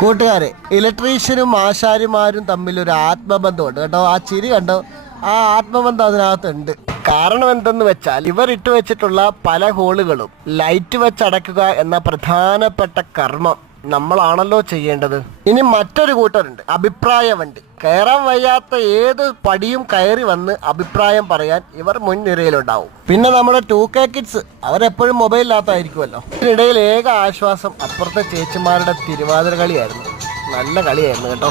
കൂട്ടുകാരെ, ഇലക്ട്രീഷ്യനും ആശാരിമാരും തമ്മിൽ ഒരു ആത്മബന്ധമുണ്ട് കേട്ടോ. ആ ചിരി കണ്ടോ, ആ ആത്മബന്ധം അതിനകത്തുണ്ട്. കാരണം എന്തെന്ന് വെച്ചാൽ ഇവർ ഇട്ട് വെച്ചിട്ടുള്ള പല ഹോളുകളും ലൈറ്റ് വെച്ചടക്കുക എന്ന പ്രധാനപ്പെട്ട കർമ്മം നമ്മളാണല്ലോ ചെയ്യേണ്ടത്. ഇനി മറ്റൊരു കൂട്ടരുണ്ട്, അഭിപ്രായ വണ്ടി. കയറാൻ വയ്യാത്ത ഏത് പടിയും കയറി വന്ന് അഭിപ്രായം പറയാൻ ഇവർ മുൻനിരയിലുണ്ടാവും. പിന്നെ നമ്മുടെ 2K കിഡ്സ്, അവരെപ്പോഴും മൊബൈലിനകത്തായിരിക്കുമല്ലോ. ഇതിനിടയിൽ ഏക ആശ്വാസം അപ്പുറത്തെ ചേച്ചിമാരുടെ തിരുവാതിര കളിയായിരുന്നു. നല്ല കളിയായിരുന്നു കേട്ടോ.